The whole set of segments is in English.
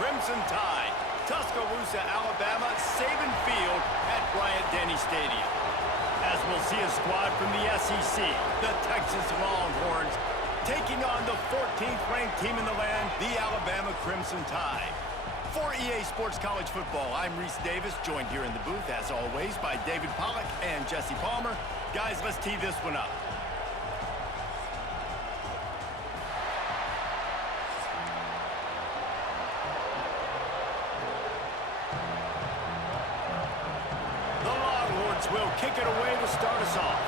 Crimson Tide. Tuscaloosa, Alabama, Saban Field at Bryant-Denny Stadium. As we'll see a squad from the SEC, the Texas Longhorns, taking on the 14th ranked team in the land, the Alabama Crimson Tide. For EA Sports College Football, I'm Reese Davis, joined here in the booth, as always, by David Pollack and Jesse Palmer. Guys, let's tee this one up. The Longhorns will kick it away to start us off.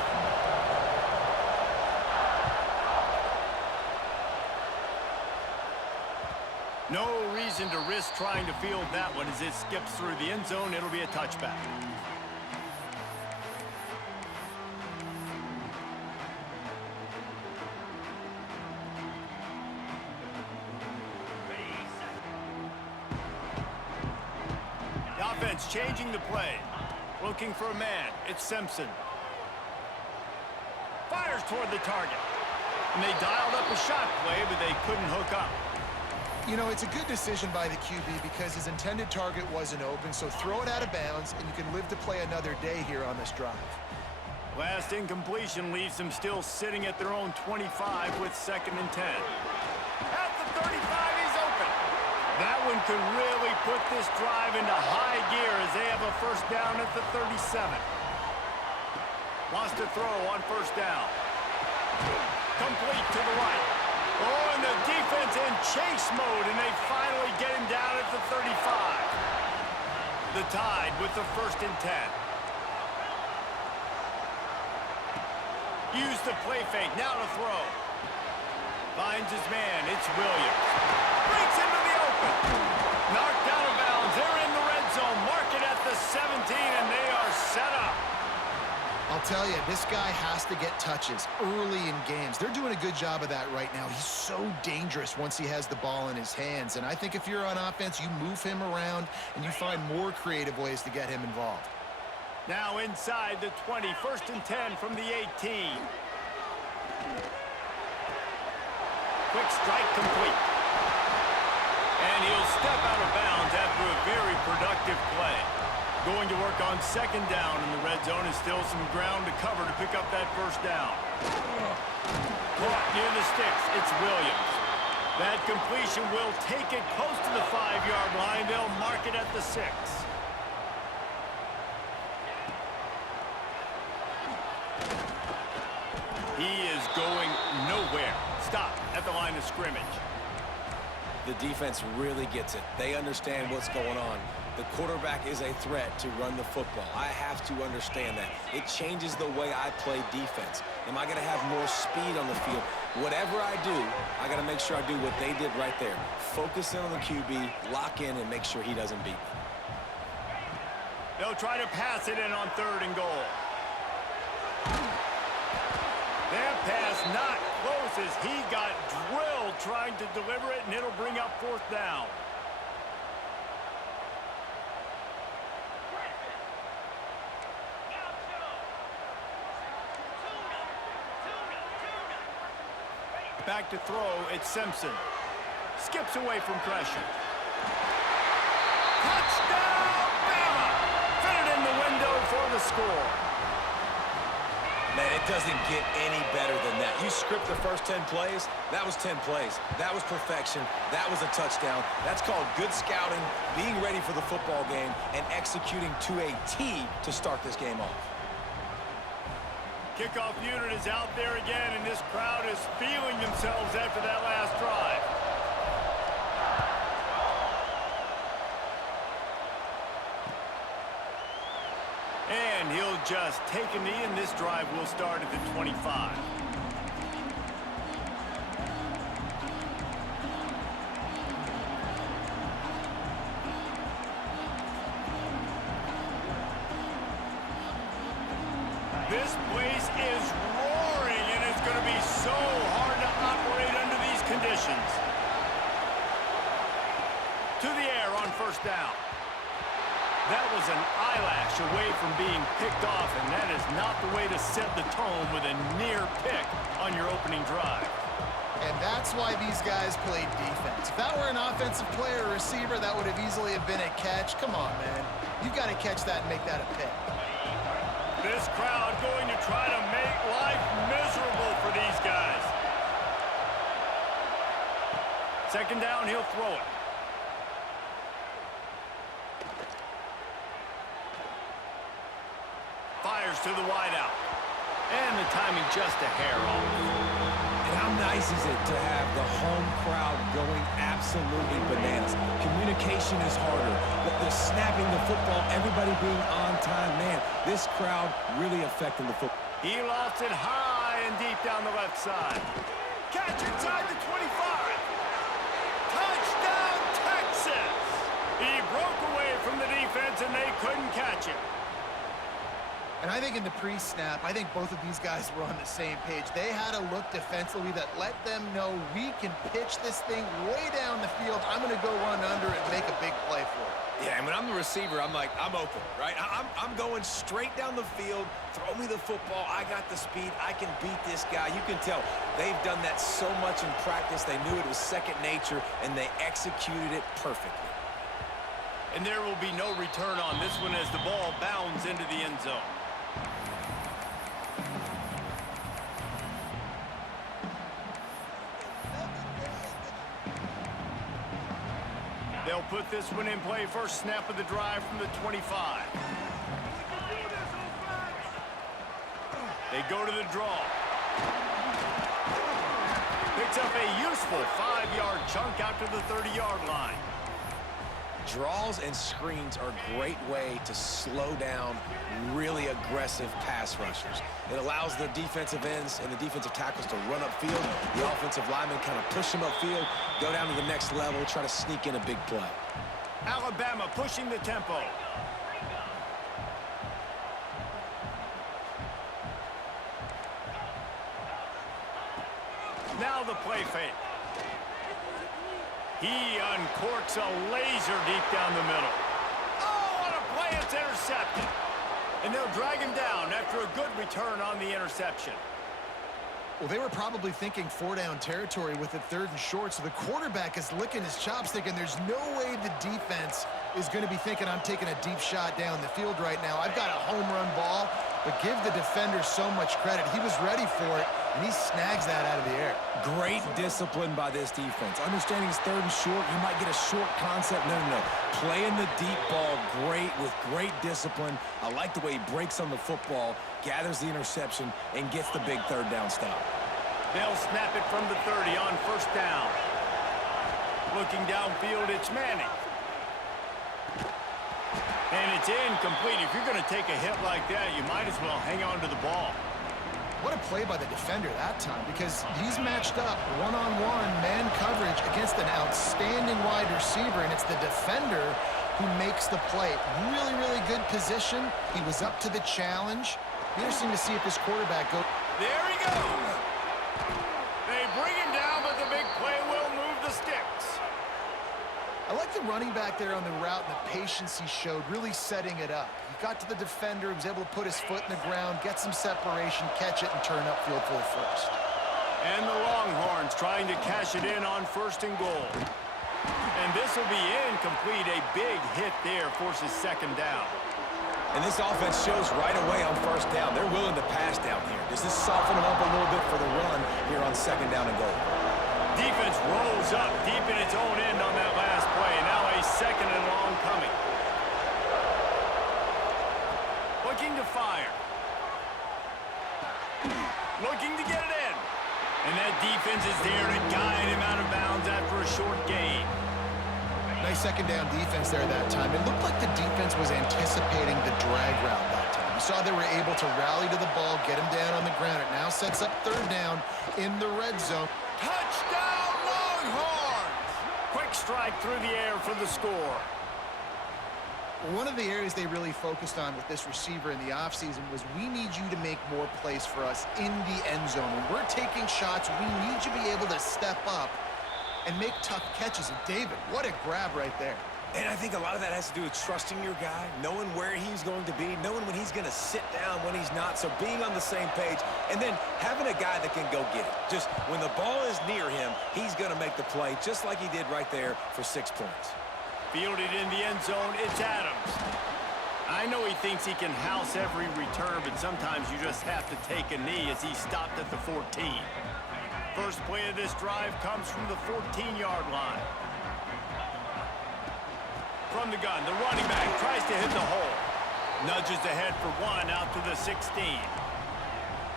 No reason to risk trying to field that one as it skips through the end zone. It'll be a touchback. The offense changing the play. Looking for a man. It's Simpson. Fires toward the target. And they dialed up a shot play, but they couldn't hook up. You know, it's a good decision by the QB because his intended target wasn't open, so throw it out of bounds, and you can live to play another day here on this drive. Last incompletion leaves them still sitting at their own 25 with 2nd and 10. At the 35, he's open. That one could really put this drive into high gear as they have a first down at the 37. Wants to throw on first down. Complete to the right. Oh, and the defense in chase mode, and they finally get him down at the 35. The Tide with the 1st and 10. Use the play fake, now to throw. Finds his man, it's Williams. Breaks into the open. Knocked out of bounds, they're in the red zone. Mark it at the 17, and they are set up. I'll tell you, this guy has to get touches early in games. They're doing a good job of that right now. He's so dangerous once he has the ball in his hands. And I think if you're on offense, you move him around and you find more creative ways to get him involved. Now inside the 20, 1st and 10 from the 18. Quick strike complete. And he'll step out of bounds after a very productive play. Going to work on 2nd down in the red zone, and still some ground to cover to pick up that first down. Caught near the sticks, it's Williams. That completion will take it close to the 5-yard line. They'll mark it at the 6. He is going nowhere. Stop at the line of scrimmage. The defense really gets it. They understand what's going on. The quarterback is a threat to run the football. I have to understand that. It changes the way I play defense. Am I going to have more speed on the field? Whatever I do, I got to make sure I do what they did right there. Focus in on the QB, lock in, and make sure he doesn't beat me. They'll try to pass it in on 3rd and goal. That pass not close as he got drilled trying to deliver it, and it'll bring up 4th down. Back to throw, it's Simpson. Skips away from pressure. Touchdown, Bama! Fit it in the window for the score. Man, it doesn't get any better than that. You script the first 10 plays, that was 10 plays. That was perfection. That was a touchdown. That's called good scouting, being ready for the football game, and executing to a T to start this game off. Kickoff unit is out there again, and this crowd is feeling themselves after that last drive. And he'll just take a knee, and this drive will start at the 25. This place is roaring, and it's going to be so hard to operate under these conditions. To the air on 1st down. That was an eyelash away from being picked off, and that is not the way to set the tone with a near pick on your opening drive. And that's why these guys played defense. If that were an offensive player or receiver, that would have easily have been a catch. Come on, man. You've got to catch that and make that a pick. This crowd going to try to make life miserable for these guys. Second down, he'll throw it. Fires to the wideout. And the timing just a hair off. And how nice is it to have the home crowd going absolutely bananas? Communication is harder, but they're snapping the football, everybody being on time. Man, this crowd really affecting the football. He lost it high and deep down the left side. Catch inside the 25. Touchdown, Texas! He broke away from the defense and they couldn't catch him. And I think in the pre-snap, I think both of these guys were on the same page. They had a look defensively that let them know we can pitch this thing way down the field. I'm going to go run under and make a big play for it. Yeah, and when I'm the receiver, I'm like, I'm open, right? I'm going straight down the field. Throw me the football. I got the speed. I can beat this guy. You can tell they've done that so much in practice. They knew it was second nature, and they executed it perfectly. And there will be no return on this one as the ball bounds into the end zone. They'll put this one in play. First snap of the drive from the 25. They go to the draw. Picks up a useful 5-yard chunk out to the 30-yard line. Draws and screens are a great way to slow down really aggressive pass rushers. It allows the defensive ends and the defensive tackles to run upfield. The offensive linemen kind of push them upfield, go down to the next level, try to sneak in a big play. Alabama pushing the tempo. Now the play fake. He uncorks a laser deep down the middle. Oh, what a play! It's intercepted. And they'll drag him down after a good return on the interception. Well, they were probably thinking 4-down territory with it 3rd and short, so the quarterback is licking his chops thinking there's no way the defense is going to be thinking I'm taking a deep shot down the field right now. I've got a home run ball, but give the defender so much credit. He was ready for it, and he snags that out of the air. Great discipline by this defense. Understanding it's 3rd and short, you might get a short concept. No. Playing the deep ball with great discipline. I like the way he breaks on the football, gathers the interception, and gets the big 3rd down stop. They'll snap it from the 30 on first down. Looking downfield, it's Manning. And it's incomplete. If you're going to take a hit like that, you might as well hang on to the ball. What a play by the defender that time, because he's matched up one-on-one man coverage against an outstanding wide receiver, and it's the defender who makes the play. Really, really good position. He was up to the challenge. Be interesting to see if this quarterback goes. There he goes. They bring him down, but the big play will move the sticks. I like the running back there on the route and the patience he showed, really setting it up. He got to the defender, was able to put his foot in the ground, get some separation, catch it, and turn upfield for the first. And the Longhorns trying to cash it in on 1st and goal. And this will be incomplete. A big hit there forces 2nd down. And this offense shows right away on 1st down. They're willing to pass down here. Does this soften them up a little bit for the run here on 2nd down and goal? Defense rolls up deep in its own end on that last play. Now a 2nd and long coming. Looking to fire. Looking to get it in. And that defense is there to guide him out of bounds after a short gain. Nice 2nd down defense there that time. It looked like the defense was anticipating the drag route that time. You saw they were able to rally to the ball, get him down on the ground. It now sets up 3rd down in the red zone. Touchdown, Longhorns! Quick strike through the air for the score. One of the areas they really focused on with this receiver in the offseason was we need you to make more plays for us in the end zone. When we're taking shots, we need you to be able to step up and make tough catches. And David, what a grab right there. And I think a lot of that has to do with trusting your guy, knowing where he's going to be, knowing when he's going to sit down, when he's not, so being on the same page, and then having a guy that can go get it. Just when the ball is near him, he's going to make the play, just like he did right there for 6 points. Fielded in the end zone, it's Adams. I know he thinks he can house every return, but sometimes you just have to take a knee as he stopped at the 14. First play of this drive comes from the 14-yard line. From the gun, the running back tries to hit the hole. Nudges ahead for 1 out to the 16.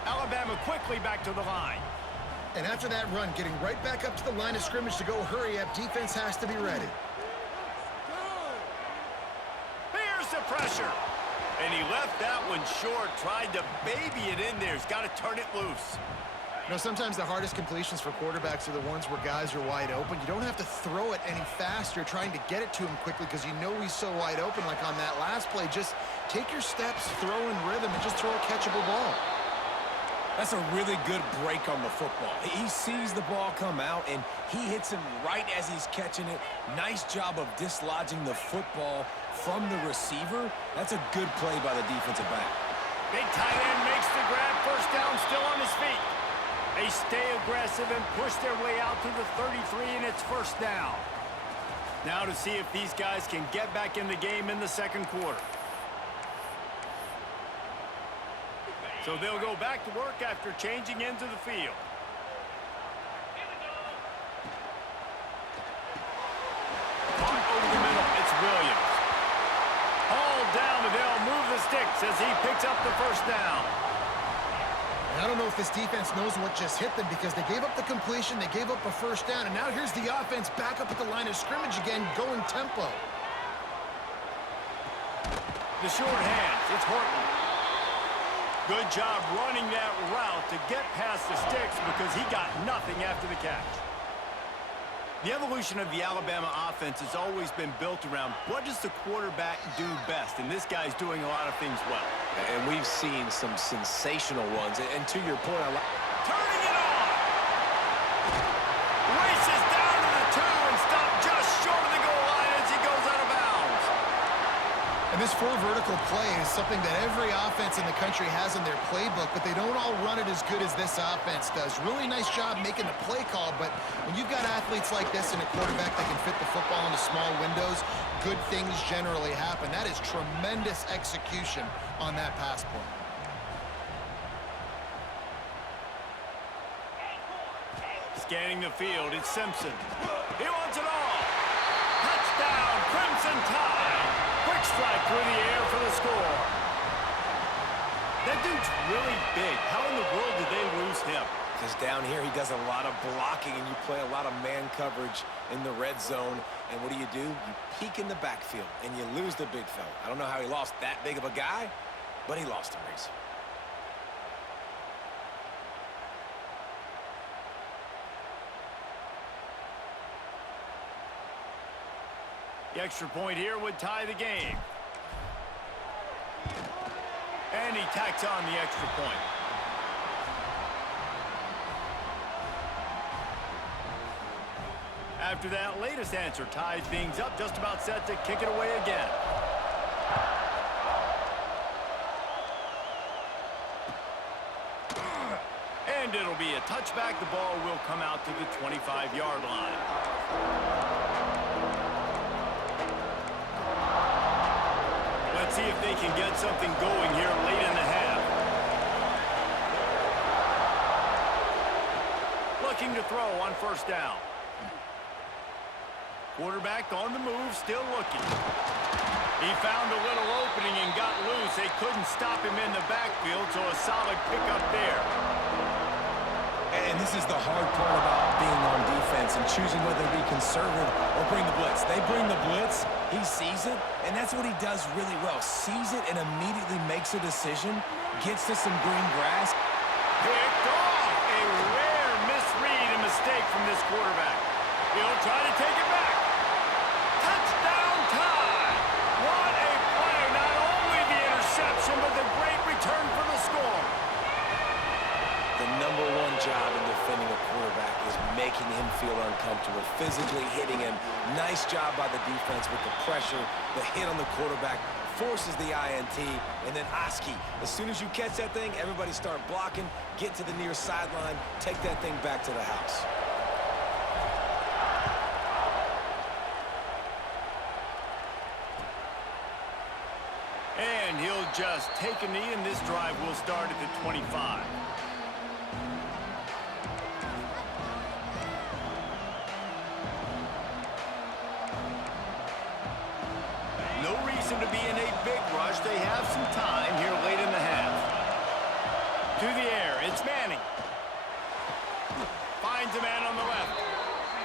Alabama quickly back to the line. And after that run, getting right back up to the line of scrimmage to go hurry up, defense has to be ready. Here's the pressure. And he left that one short, tried to baby it in there. He's got to turn it loose. You know, sometimes the hardest completions for quarterbacks are the ones where guys are wide open. You don't have to throw it any faster trying to get it to him quickly because you know he's so wide open like on that last play. Just take your steps, throw in rhythm, and just throw a catchable ball. That's a really good break on the football. He sees the ball come out, and he hits him right as he's catching it. Nice job of dislodging the football from the receiver. That's a good play by the defensive back. Big tight end makes the grab. First down, still on his feet. They stay aggressive and push their way out to the 33, and it's first down. Now to see if these guys can get back in the game in the second quarter. So they'll go back to work after changing into the field. Caught over the middle, it's Williams. Hauled down, and they'll move the sticks as he picks up the first down. And I don't know if this defense knows what just hit them because they gave up the completion, they gave up a first down, and now here's the offense back up at the line of scrimmage again, going tempo. The short hands, it's Horton. Good job running that route to get past the sticks because he got nothing after the catch. The evolution of the Alabama offense has always been built around what does the quarterback do best, and this guy's doing a lot of things well. And we've seen some sensational runs. And to your point, Turning it on! Races down to the 2 and stopped just short of the goal line as he goes out of bounds. And this full vertical play is something that every offense in the country has in their playbook, but they don't all run it as good as this offense does. Really nice job making the play call, but when you've got athletes like this and a quarterback that can fit the football into small windows, good things generally happen. That is tremendous execution on that pass play. Scanning the field, it's Simpson. He wants it all. Touchdown, Crimson Tide. Quick strike through the air for the score. That dude's really big. How in the world did they lose him? because down here he does a lot of blocking and you play a lot of man coverage in the red zone. And what do? You peek in the backfield and you lose the big fella. I don't know how he lost that big of a guy, but he lost him, Reese. The extra point here would tie the game. And he tacks on the extra point. After that latest answer ties things up, just about set to kick it away again. And it'll be a touchback. The ball will come out to the 25-yard line. Let's see if they can get something going here late in the half. Looking to throw on first down. Quarterback on the move, still looking. He found a little opening and got loose. They couldn't stop him in the backfield, so a solid pickup there. And this is the hard part about being on defense and choosing whether to be conservative or bring the blitz. They bring the blitz, he sees it, and that's what he does really well. Sees it and immediately makes a decision, gets to some green grass. Picked off. A rare misread and mistake from this quarterback. He'll try to take it back. Touchdown time. What a play. Not only the interception, but the great return for the score. The #1 job in defending a quarterback is make making him feel uncomfortable, physically hitting him. Nice job by the defense with the pressure, the hit on the quarterback, forces the INT, and then Oski. As soon as you catch that thing, everybody start blocking, get to the near sideline, take that thing back to the house. And he'll just take a knee, and this drive will start at the 25. No reason to be in a big rush. They have some time here late in the half. To the air, it's Manning. Finds a man on the left.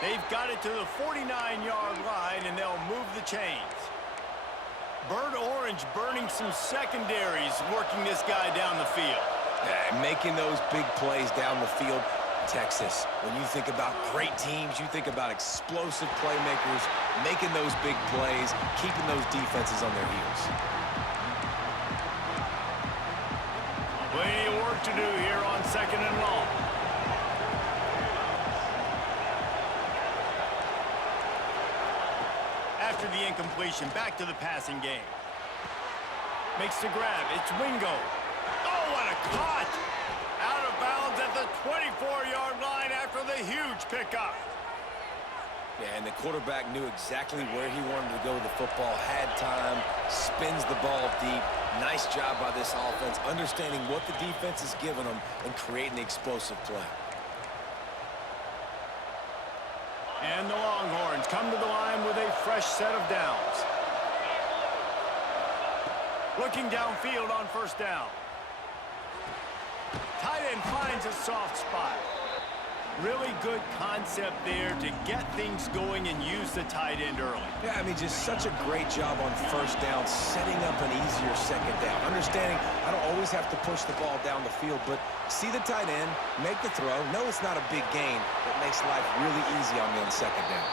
They've got it to the 49-yard line, and they'll move the chains. Bird Orange burning some secondaries, working this guy down the field. Yeah, making those big plays down the field. Texas, when you think about great teams, you think about explosive playmakers, making those big plays, keeping those defenses on their heels. Plenty of work to do here on 2nd and long. After the incompletion, back to the passing game. Makes the grab. It's Wingo. Oh, what a caught! Out of bounds at the 24-yard line after the huge pickup. Yeah, and the quarterback knew exactly where he wanted to go with the football, had time, spins the ball deep. Nice job by this offense, understanding what the defense is giving them and creating the explosive play. And the Longhorns come to the line with a fresh set of downs. Looking downfield on 1st down. Tight end finds a soft spot. Really good concept there to get things going and use the tight end early. Yeah, I mean, just such a great job on 1st down, setting up an easier 2nd down. Understanding I don't always have to push the ball down the field, but see the tight end, make the throw. No, it's not a big gain, but makes life really easy on me on 2nd down.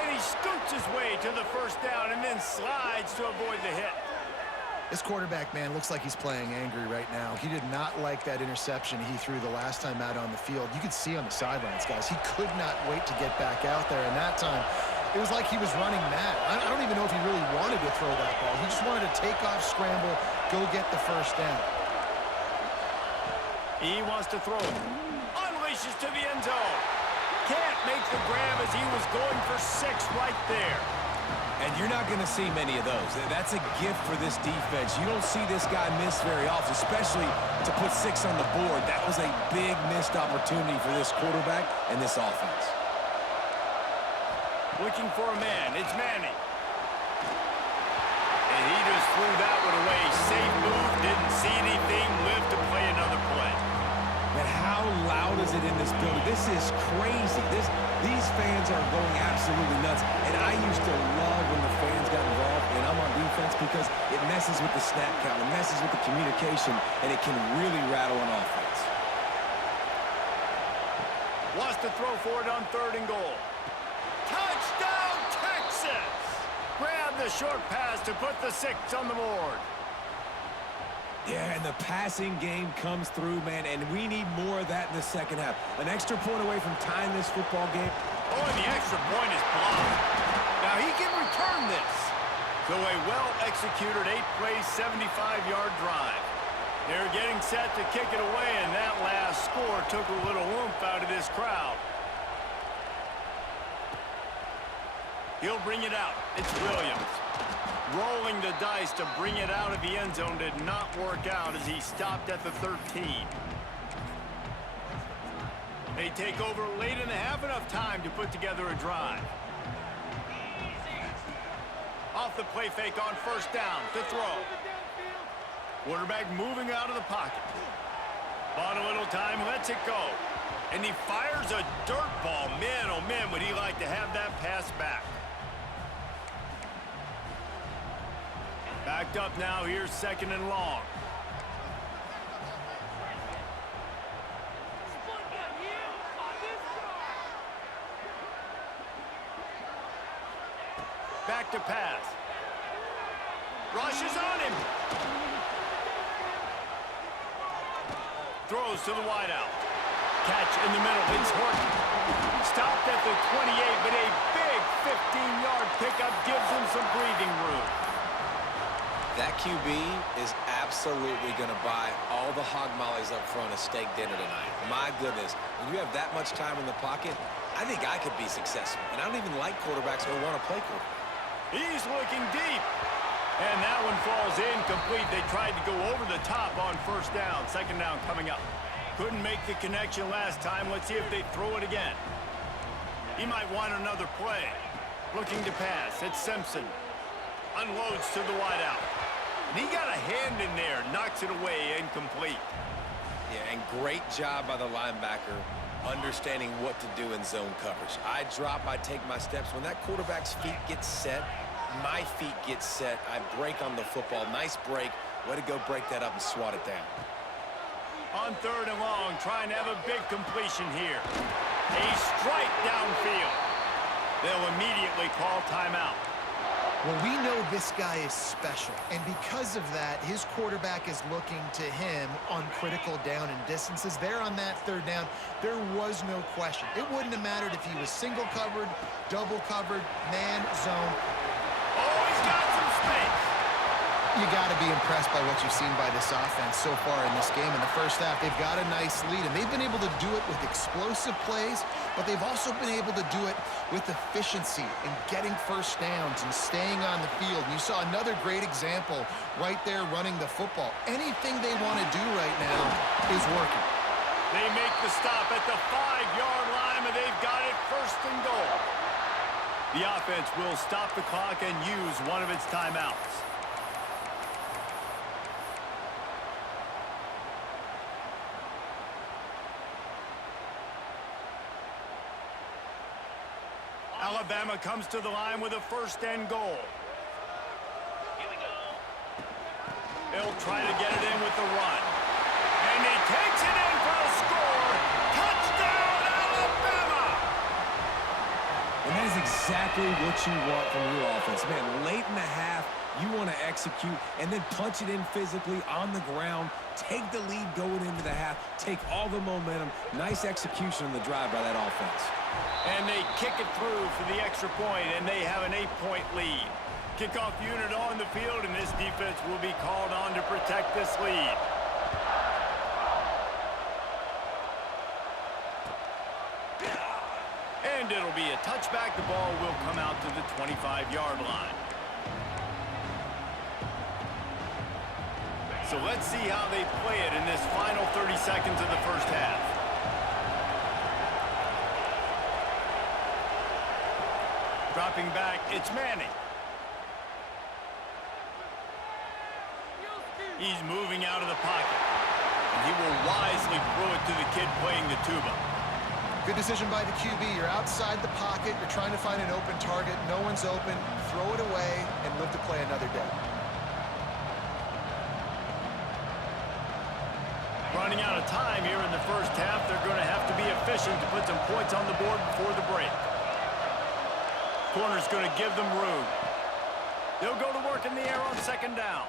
And he scoots his way to the 1st down and then slides to avoid the hit. This quarterback, man, looks like he's playing angry right now. He did not like that interception he threw the last time out on the field. You could see on the sidelines, guys, he could not wait to get back out there. And that time, it was like he was running mad. I don't even know if he really wanted to throw that ball. He just wanted to take off, scramble, go get the 1st down. He wants to throw. Unleashes to the end zone. Can't make the grab as he was going for 6 right there. And you're not going to see many of those. That's a gift for this defense. You don't see this guy miss very often, especially to put 6 on the board. That was a big missed opportunity for this quarterback and this offense. Looking for a man. It's Manning. And he just threw that one away. Safe move. Didn't see anything. Lived to play another play. And how loud is it in this building? This is crazy. These fans are going absolutely nuts. And I used to love when the fans got involved, and I'm on defense, because it messes with the snap count, it messes with the communication, and it can really rattle an offense. Wants to throw for it on 3rd and goal. Touchdown, Texas! Grab the short pass to put the 6 on the board. Yeah, and the passing game comes through, man, and we need more of that in the 2nd half. An extra point away from tying this football game. Oh, and the extra point is blocked. Now he can return this. So a well-executed 8-play, 75-yard drive. They're getting set to kick it away, and that last score took a little oomph out of this crowd. He'll bring it out. It's Williams. Rolling the dice to bring it out of the end zone did not work out as he stopped at the 13. They take over late in the half, enough time to put together a drive. Off the play fake on 1st down to throw. Quarterback moving out of the pocket. Bought a little time, lets it go. And he fires a dirt ball. Man, oh man, would he like to have that pass back. Backed up now, here's 2nd and long. Back to pass. Rushes on him. Throws to the wideout. Catch in the middle, it's Horton. Stopped at the 28, but a big 15-yard pickup gives him some breathing room. That QB is absolutely going to buy all the hog mollies up front of steak dinner tonight. My goodness, when you have that much time in the pocket, I think I could be successful. And I don't even like quarterbacks who want to play quarterback. He's looking deep. And that one falls incomplete. They tried to go over the top on first down. Second down coming up. Couldn't make the connection last time. Let's see if they throw it again. He might want another play. Looking to pass. It's Simpson. Unloads to the wideout. And he got a hand in there. Knocks it away. Incomplete. Yeah, and great job by the linebacker understanding what to do in zone coverage. I drop, I take my steps. When that quarterback's feet get set, my feet get set. I break on the football. Nice break. Way to go break that up and swat it down. On third and long, trying to have a big completion here. A strike downfield. They'll immediately call timeout. Well, we know this guy is special, and because of that, his quarterback is looking to him on critical down and distances. There on that third down, there was no question. It wouldn't have mattered if he was single covered, double covered, man, zone. Oh, he's got some space. You got to be impressed by what you've seen by this offense so far in this game. In the first half, they've got a nice lead, and they've been able to do it with explosive plays, but they've also been able to do it with efficiency and getting first downs and staying on the field. You saw another great example right there running the football. Anything they want to do right now is working. They make the stop at the 5-yard line, and they've got it first and goal. The offense will stop the clock and use one of its timeouts. Alabama comes to the line with a first and goal. Here we go. They'll try to get it in with the run. And he takes it in for a score. Touchdown, Alabama! And that is exactly what you want from your offense. Man, late in the half, you want to execute and then punch it in physically on the ground. Take the lead going into the half. Take all the momentum. Nice execution on the drive by that offense. And they kick it through for the extra point, and they have an 8-point lead. Kickoff unit on the field, and this defense will be called on to protect this lead. And it'll be a touchback. The ball will come out to the 25-yard line. So let's see how they play it in this final 30 seconds of the first half. Dropping back, it's Manning. He's moving out of the pocket. And he will wisely throw it to the kid playing the tuba. Good decision by the QB. You're outside the pocket. You're trying to find an open target. No one's open. Throw it away and live to play another day. Running out of time here in the first half. They're going to have to be efficient to put some points on the board before the break. Corner's going to give them room. They'll go to work in the air on second down.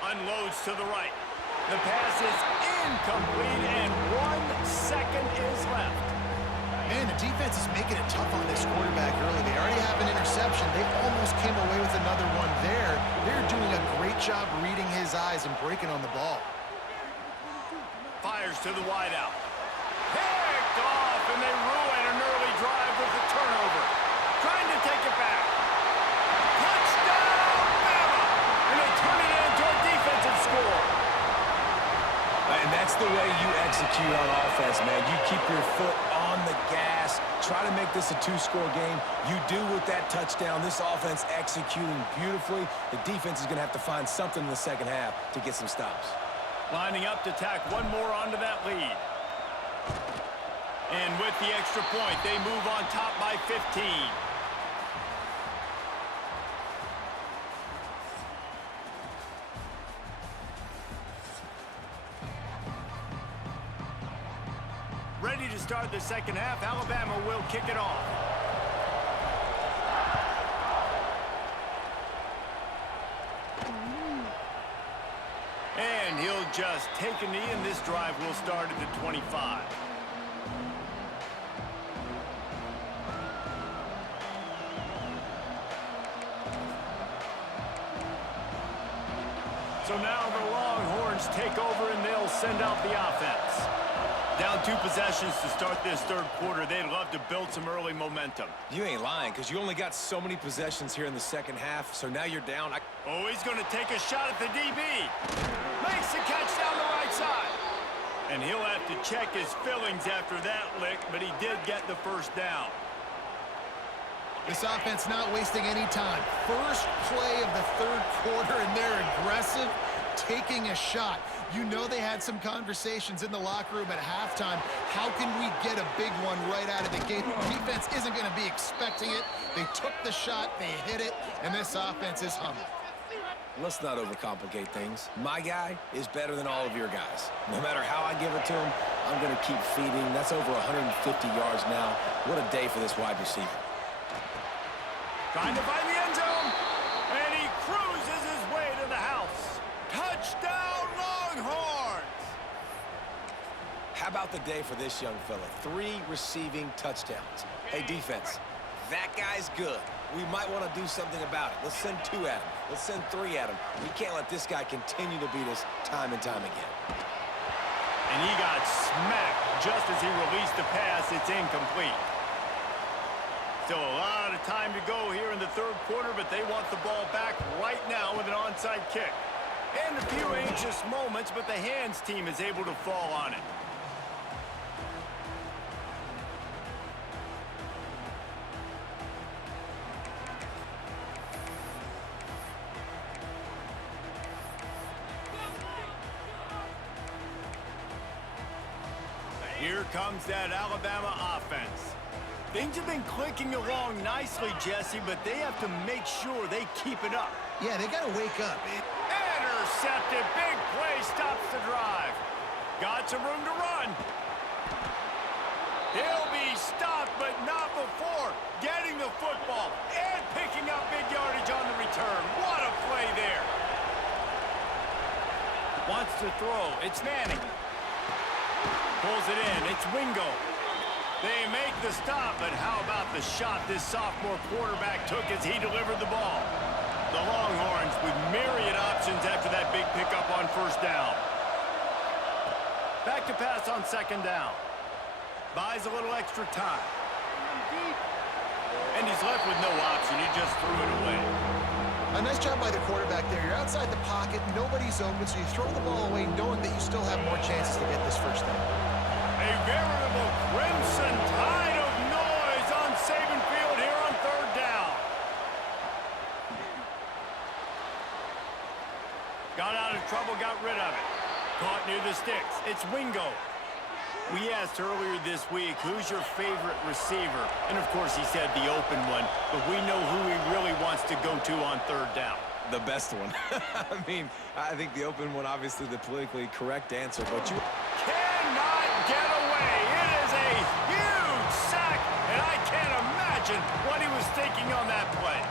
Unloads to the right. The pass is incomplete, and 1 second is left. Man, the defense is making it tough on this quarterback early. They already have an interception. They almost came away with another one there. They're doing a great job reading his eyes and breaking on the ball. Fires to the wideout. Picked off, and they ruin an early drive with the turnover. Trying to take it back. Touchdown, Bama! And they turn it into a defensive score. And that's the way you execute on offense, man. You keep your foot on the gas. Try to make this a 2-score game. You do with that touchdown. This offense executing beautifully. The defense is going to have to find something in the second half to get some stops. Lining up to tack one more onto that lead. And with the extra point, they move on top by 15. Ready to start the second half. Alabama will kick it off. And he'll just take a knee, and this drive will start at the 25. So now the Longhorns take over, and they'll send out the offense. Down 2 possessions to start this third quarter. They'd love to build some early momentum. You ain't lying, because you only got so many possessions here in the second half, so now you're down. Oh, he's going to take a shot at the DB. Makes the catch down the right side. And he'll have to check his fillings after that lick, but he did get the first down. This offense not wasting any time. First play of the third quarter, and they're aggressive, taking a shot. You know they had some conversations in the locker room at halftime. How can we get a big one right out of the gate? Defense isn't going to be expecting it. They took the shot, they hit it, and this offense is humming. Let's not overcomplicate things. My guy is better than all of your guys. No matter how I give it to him, I'm going to keep feeding. That's over 150 yards now. What a day for this wide receiver. Trying to find the end zone, and he cruises his way to the house. Touchdown, Longhorns! How about the day for this young fella? 3 receiving touchdowns. Hey, defense, that guy's good. We might want to do something about it. Let's send 2 at him. Let's send 3 at him. We can't let this guy continue to beat us time and time again. And he got smacked just as he released the pass. It's incomplete. Still a lot of time to go here in the third quarter, but they want the ball back right now with an onside kick. And a few anxious moments, but the hands team is able to fall on it. Here comes that Alabama offense. Things have been clicking along nicely, Jesse, but they have to make sure they keep it up. Yeah, they got to wake up. Intercepted. Big play stops the drive. Got some room to run. He'll be stopped, but not before getting the football and picking up big yardage on the return. What a play there. Wants to throw. It's Manning. Pulls it in. It's Wingo. They make the stop, but how about the shot this sophomore quarterback took as he delivered the ball? The Longhorns with myriad options after that big pickup on first down. Back to pass on second down. Buys a little extra time. And he's left with no option. He just threw it away. A nice job by the quarterback there. You're outside the pocket, nobody's open, so you throw the ball away knowing that you still have more chances to get this first down. A veritable crimson tide of noise on Saban Field here on third down. Got out of trouble, got rid of it. Caught near the sticks. It's Wingo. We asked earlier this week, who's your favorite receiver? And of course he said the open one, but we know who he really wants to go to on third down. The best one. I mean, I think the open one, obviously the politically correct answer, but you cannot get away. It is a huge sack, and I can't imagine what he was thinking on that play.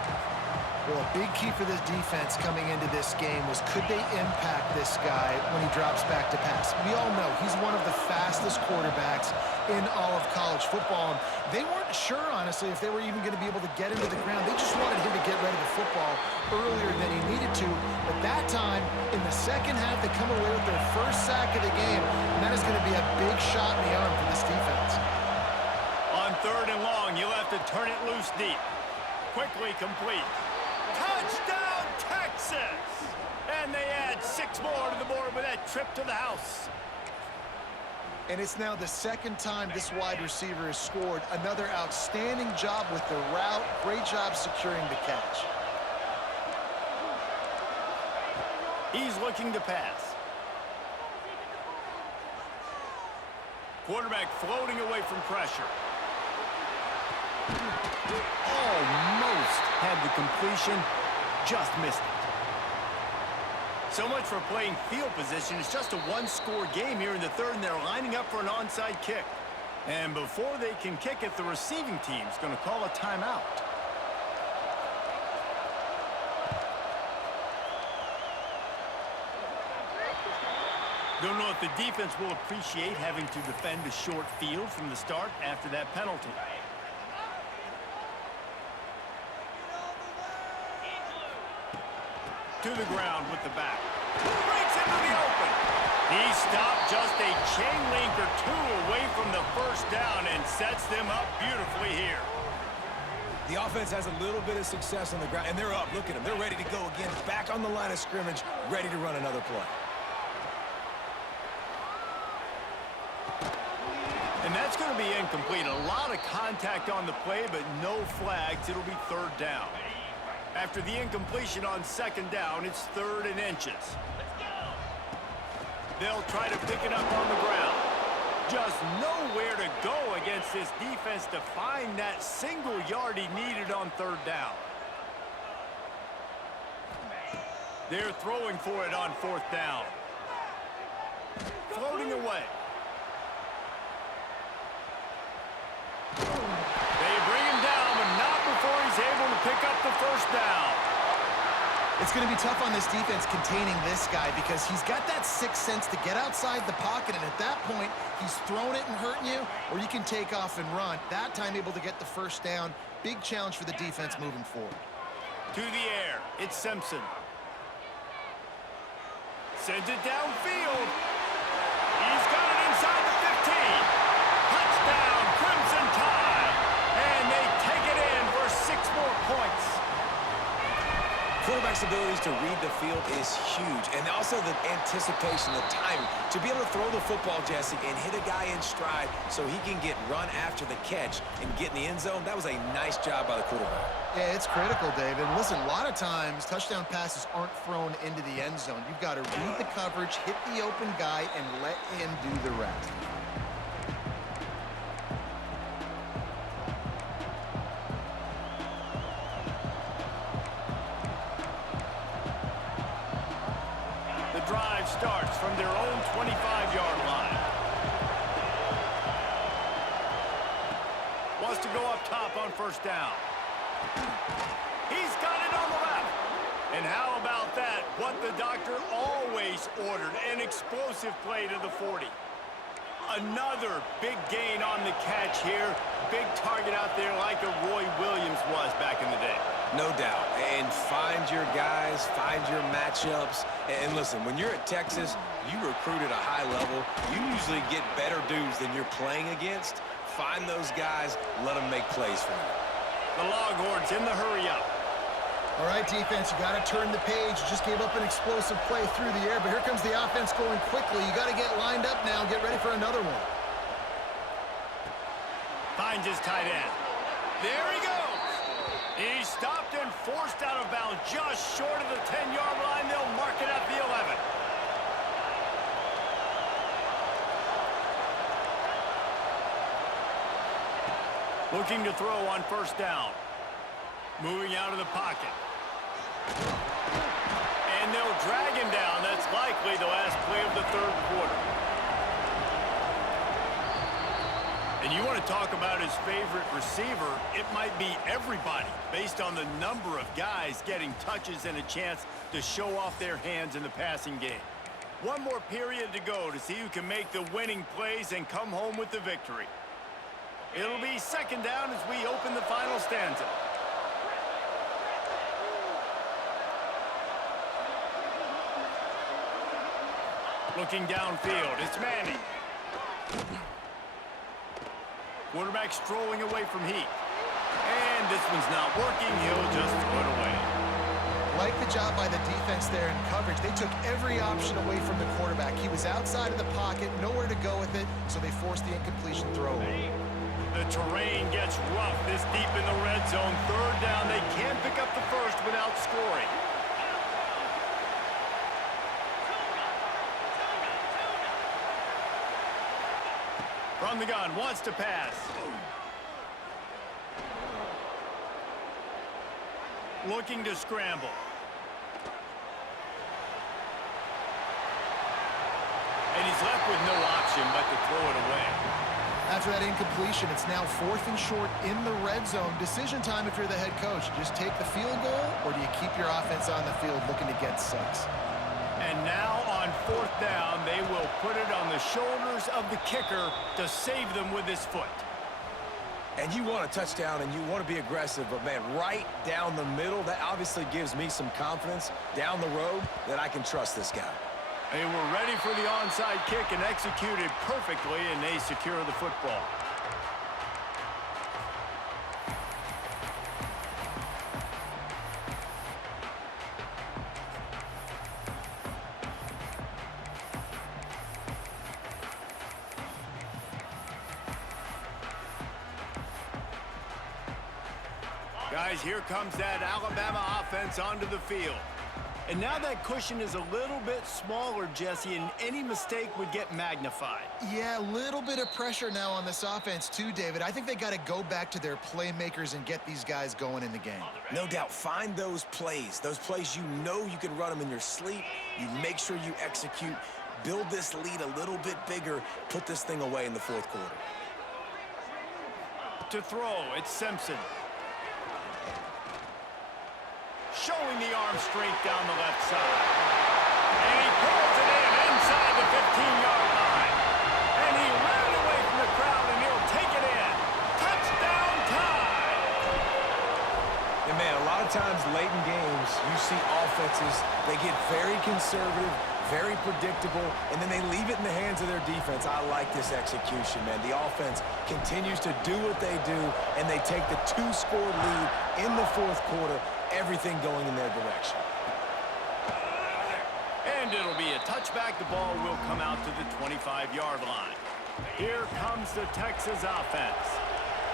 Well, a big key for this defense coming into this game was could they impact this guy when he drops back to pass? We all know he's one of the fastest quarterbacks in all of college football. And they weren't sure, honestly, if they were even going to be able to get him to the ground. They just wanted him to get rid of the football earlier than he needed to. But that time, in the second half, they come away with their first sack of the game, and that is going to be a big shot in the arm for this defense. On third and long, you'll have to turn it loose deep. Quickly complete. Touchdown, Texas! And they add 6 more to the board with that trip to the house. And it's now the second time this wide receiver has scored. Another outstanding job with the route. Great job securing the catch. He's looking to pass. Quarterback floating away from pressure. Almost had the completion, just missed it. So much for playing field position. It's just a one-score game here in the third, and they're lining up for an onside kick. And before they can kick it, the receiving team's going to call a timeout. Don't know if the defense will appreciate having to defend a short field from the start after that penalty. To the ground with the back. Breaks into the open. He stopped just a chain link or two away from the first down and sets them up beautifully here. The offense has a little bit of success on the ground, and they're up. Look at them. They're ready to go again. Back on the line of scrimmage, ready to run another play. And that's going to be incomplete. A lot of contact on the play, but no flags. It'll be third down. After the incompletion on second down, it's 3rd and inches. They'll try to pick it up on the ground. Just nowhere to go against this defense to find that single yard he needed on 3rd down. They're throwing for it on 4th down. Floating away. They bring him down, but not before he's able to pick up the first down. It's going to be tough on this defense containing this guy because he's got that sixth sense to get outside the pocket, and at that point, he's throwing it and hurting you, or you can take off and run. That time able to get the first down. Big challenge for the defense moving forward. To the air, it's Simpson. Sends it downfield. He's got it inside the 15. Touchdown, Crimson Tide. And they take it in for 6 more points. Quarterback's abilities to read the field is huge, and also the anticipation, the timing. To be able to throw the football, Jesse, and hit a guy in stride so he can get run after the catch and get in the end zone, that was a nice job by the quarterback. Yeah, it's critical, David. Listen, a lot of times, touchdown passes aren't thrown into the end zone. You've got to read the coverage, hit the open guy, and let him do the rest. The drive starts from their own 25-yard line. Wants to go up top on first down. He's got it on the left. And how about that? What the doctor always ordered, an explosive play to the 40. Another big gain on the catch here. Big target out there like a Roy Williams was back in the day. No doubt. And find your guys, find your matchups. And listen, when you're at Texas, you recruit at a high level. You usually get better dudes than you're playing against. Find those guys, let them make plays for you. The Longhorns in the hurry-up. All right, defense, you got to turn the page. You just gave up an explosive play through the air, but here comes the offense going quickly. You got to get lined up now and get ready for another one. Finds his tight end. There he goes. He's stopped and forced out of bounds just short of the 10-yard line. They'll mark it at the 11. Looking to throw on first down. Moving out of the pocket. And they'll drag him down. That's likely the last play of the 3rd quarter. And you want to talk about his favorite receiver, it might be everybody based on the number of guys getting touches and a chance to show off their hands in the passing game. One more period to go to see who can make the winning plays and come home with the victory. It'll be second down as we open the final stanza. Looking downfield, it's Manning. Quarterback strolling away from heat. And this one's not working. He'll just throw it away. Like the job by the defense there in coverage. They took every option away from the quarterback. He was outside of the pocket, nowhere to go with it, so they forced the incompletion throw. The terrain gets rough this deep in the red zone. 3rd down, they can't pick up the first without scoring. From the gun, wants to pass. Looking to scramble. And he's left with no option but to throw it away. After that incompletion, it's now 4th and short in the red zone. Decision time if you're the head coach. Just take the field goal, or do you keep your offense on the field looking to get 6? And now on 4th down, they will put it on the shoulders of the kicker to save them with his foot. And you want a touchdown and you want to be aggressive, but man, right down the middle, that obviously gives me some confidence down the road that I can trust this guy. They were ready for the onside kick and executed perfectly, and they secure the football. Guys, here comes that Alabama offense onto the field. And now that cushion is a little bit smaller, Jesse, and any mistake would get magnified. Yeah, a little bit of pressure now on this offense too, David. I think they got to go back to their playmakers and get these guys going in the game. No doubt. Find those plays you know you can run them in your sleep. You make sure you execute. Build this lead a little bit bigger. Put this thing away in the 4th quarter. To throw, it's Simpson. Showing the arm strength down the left side. And he pulls it in inside the 15-yard line. And he ran away from the crowd, and he'll take it in. Touchdown time! And man, a lot of times late in games, you see offenses, they get very conservative, very predictable, and then they leave it in the hands of their defense. I like this execution, man. The offense continues to do what they do, and they take the 2-score lead in the 4th quarter, everything going in their direction. And it'll be a touchback. The ball will come out to the 25-yard line. Here comes the Texas offense.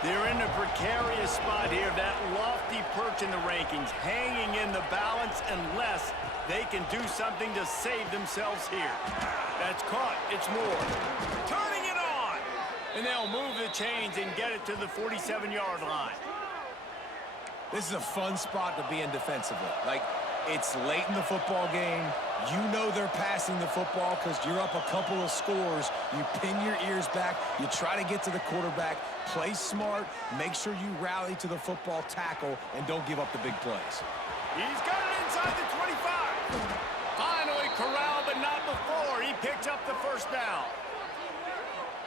They're in a precarious spot here, that lofty perch in the rankings, hanging in the balance unless they can do something to save themselves here. That's caught. It's Moore. Turning it on! And they'll move the chains and get it to the 47-yard line. This is a fun spot to be in defensively. Like, it's late in the football game. You know they're passing the football because you're up a couple of scores. You pin your ears back. You try to get to the quarterback. Play smart. Make sure you rally to the football tackle and don't give up the big plays. He's got it inside the 25. Finally corralled, but not before. He picked up the 1st down.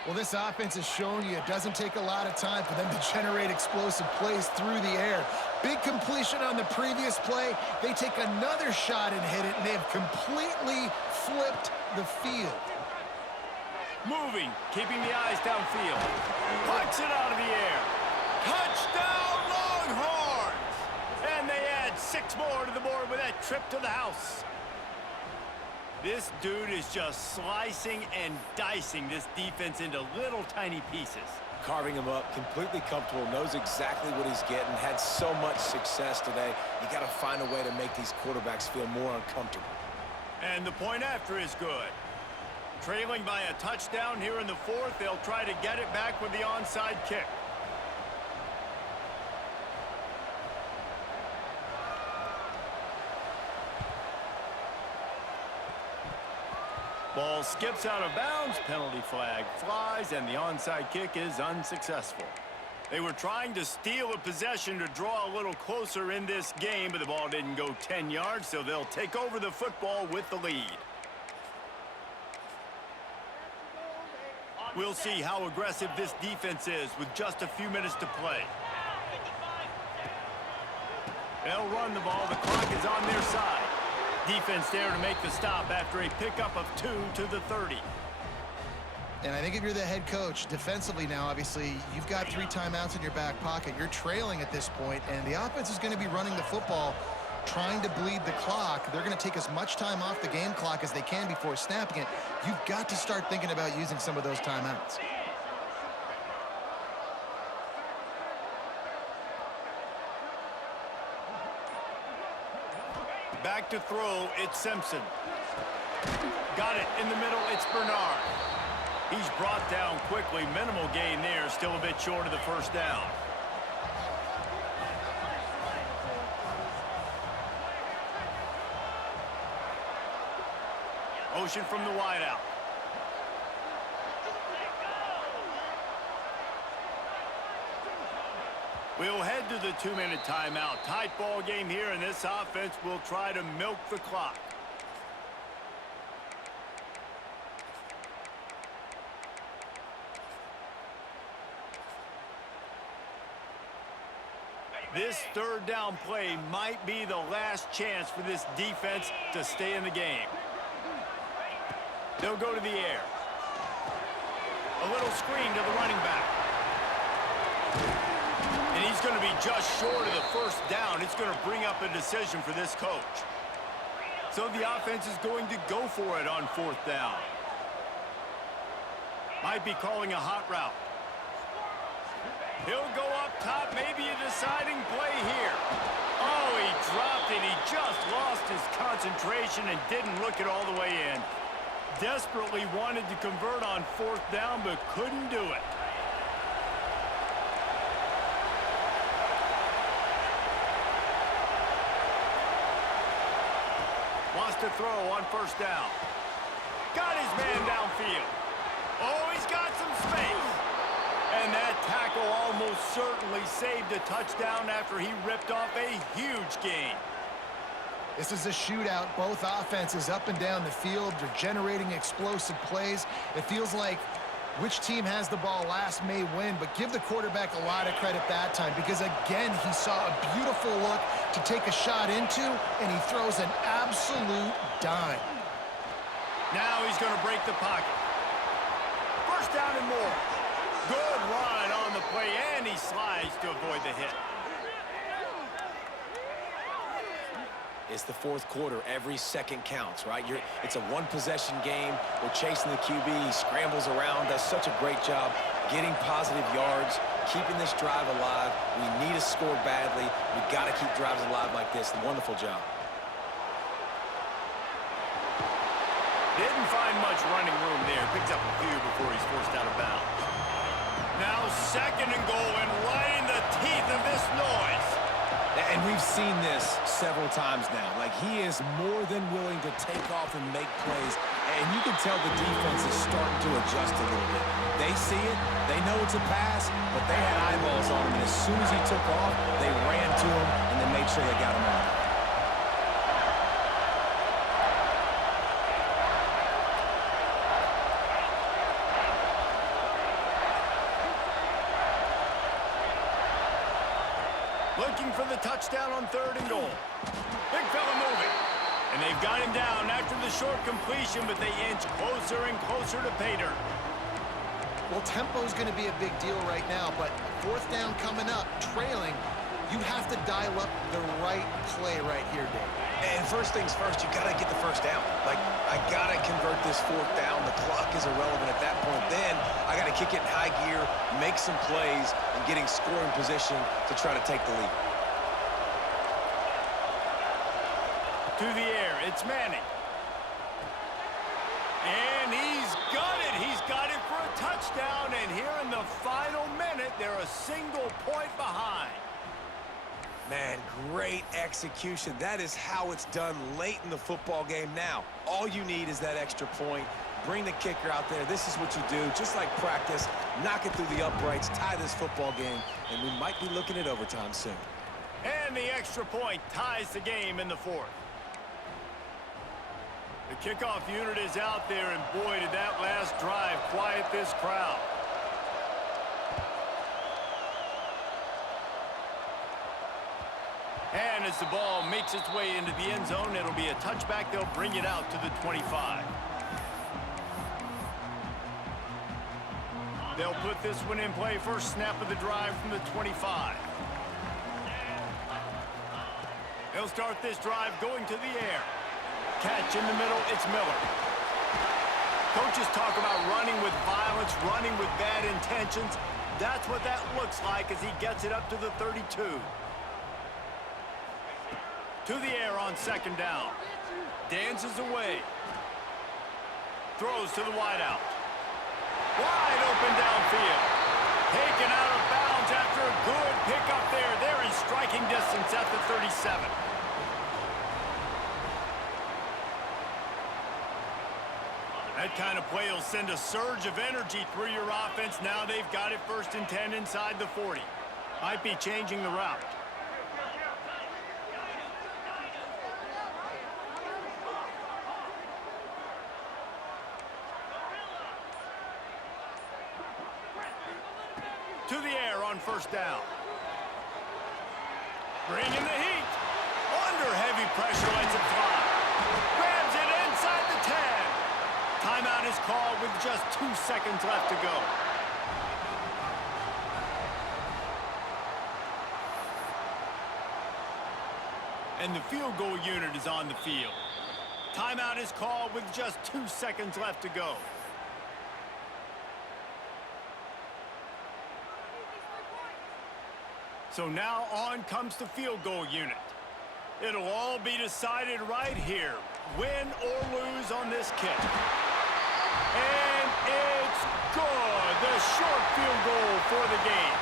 Well, this offense has shown you it doesn't take a lot of time for them to generate explosive plays through the air. Big completion on the previous play. They take another shot and hit it, and they have completely flipped the field. Moving, keeping the eyes downfield. Puts it out of the air. Touchdown, Longhorns! And they add 6 more to the board with that trip to the house. This dude is just slicing and dicing this defense into little tiny pieces. Carving him up, completely comfortable, knows exactly what he's getting, had so much success today. You got to find a way to make these quarterbacks feel more uncomfortable. And the point after is good. Trailing by a touchdown here in the 4th, they'll try to get it back with the onside kick. Ball skips out of bounds, penalty flag flies, and the onside kick is unsuccessful. They were trying to steal a possession to draw a little closer in this game, but the ball didn't go 10 yards, so they'll take over the football with the lead. We'll see how aggressive this defense is with just a few minutes to play. They'll run the ball. The clock is on their side. Defense there to make the stop after a pickup of 2 to the 30. And I think if you're the head coach, defensively now, obviously, you've got 3 timeouts in your back pocket. You're trailing at this point, and the offense is going to be running the football, trying to bleed the clock. They're going to take as much time off the game clock as they can before snapping it. You've got to start thinking about using some of those timeouts. Back to throw, it's Simpson. Got it in the middle, it's Bernard. He's brought down quickly. Minimal gain there, still a bit short of the 1st down. Motion from the wideout. We'll head to the 2-minute timeout. Tight ball game here, and this offense will try to milk the clock. This third down play might be the last chance for this defense to stay in the game. They'll go to the air. A little screen to the running back. And he's going to be just short of the first down. It's going to bring up a decision for this coach. So the offense is going to go for it on fourth down. Might be calling a hot route. He'll go up top, maybe a deciding play here. Oh, he dropped it. He just lost his concentration and didn't look it all the way in. Desperately wanted to convert on fourth down, but couldn't do it. Wants to throw on first down. Got his man downfield. Oh, he's got some space. And that tackle almost certainly saved a touchdown after he ripped off a huge gain. This is a shootout. Both offenses up and down the field. They're generating explosive plays. It feels like which team has the ball last may win, but give the quarterback a lot of credit that time because, again, he saw a beautiful look to take a shot into, and he throws an absolute dime. Now he's going to break the pocket. First down and more. Good run on the play, and he slides to avoid the hit. It's the fourth quarter. Every second counts, right? It's a one-possession game. We're chasing the QB. He scrambles around, does such a great job getting positive yards, keeping this drive alive. We need to score badly. We've got to keep drives alive like this. Wonderful job. Didn't find much running room there. Picks up a few before he's forced out of bounds. Now second and goal, and right in the teeth of this noise. And we've seen this several times now. Like, he is more than willing to take off and make plays. And you can tell the defense is starting to adjust a little bit. They see it. They know it's a pass, but they had eyeballs on him. And as soon as he took off, they ran to him, and they made sure they got him out. Looking for the touchdown on third and goal. Big fella moving. And they've got him down after the short completion, but they inch closer and closer to pay dirt. Well, tempo's going to be a big deal right now, but fourth down coming up, trailing, you have to dial up the right play right here, Dave. And first things first, you got to get the first down. Like, I got to convert this fourth down. The clock is irrelevant at that point. Then I got to kick it in high gear, make some plays, and getting scoring position to try to take the lead. To the air, it's Manning. And he's got it. He's got it for a touchdown. And here in the final minute, they're a single point behind. Man, great execution. That is how it's done late in the football game now. All you need is that extra point. Bring the kicker out there. This is what you do, just like practice. Knock it through the uprights, tie this football game, and we might be looking at overtime soon. And the extra point ties the game in the fourth. The kickoff unit is out there, and boy, did that last drive quiet this crowd. And as the ball makes its way into the end zone, it'll be a touchback. They'll bring it out to the 25. They'll put this one in play. First snap of the drive from the 25. They'll start this drive going to the air. Catch in the middle, it's Miller. Coaches talk about running with violence, running with bad intentions. That's what that looks like as he gets it up to the 32. To the air on second down. Dances away. Throws to the wideout. Wide open downfield. Taken out of bounds after a good pickup there. They're in striking distance at the 37. That kind of play will send a surge of energy through your offense. Now they've got it first and 10 inside the 40. Might be changing the route. To the air on first down. Bringing the heat. Under heavy pressure, lets it fly. Grabs it inside the 10. Timeout is called with just 2 seconds left to go. And the field goal unit is on the field. Timeout is called with just 2 seconds left to go. So now on comes the field goal unit. It'll all be decided right here, win or lose on this kick. And it's good. The short field goal for the game.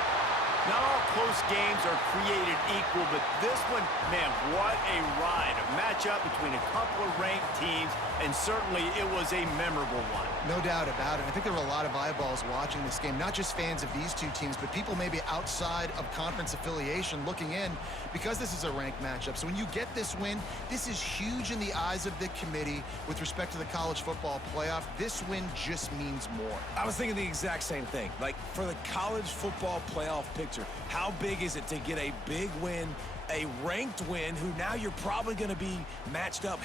Not all close games are created equal, but this one, man, what a ride. A matchup between a couple of ranked teams, and certainly it was a memorable one. No doubt about it. I think there were a lot of eyeballs watching this game, not just fans of these two teams, but people maybe outside of conference affiliation looking in because this is a ranked matchup. So when you get this win, this is huge in the eyes of the committee with respect to the college football playoff. This win just means more. I was thinking the exact same thing. Like, for the college football playoff picture, how big is it to get a big win, a ranked win, who now you're probably going to be matched up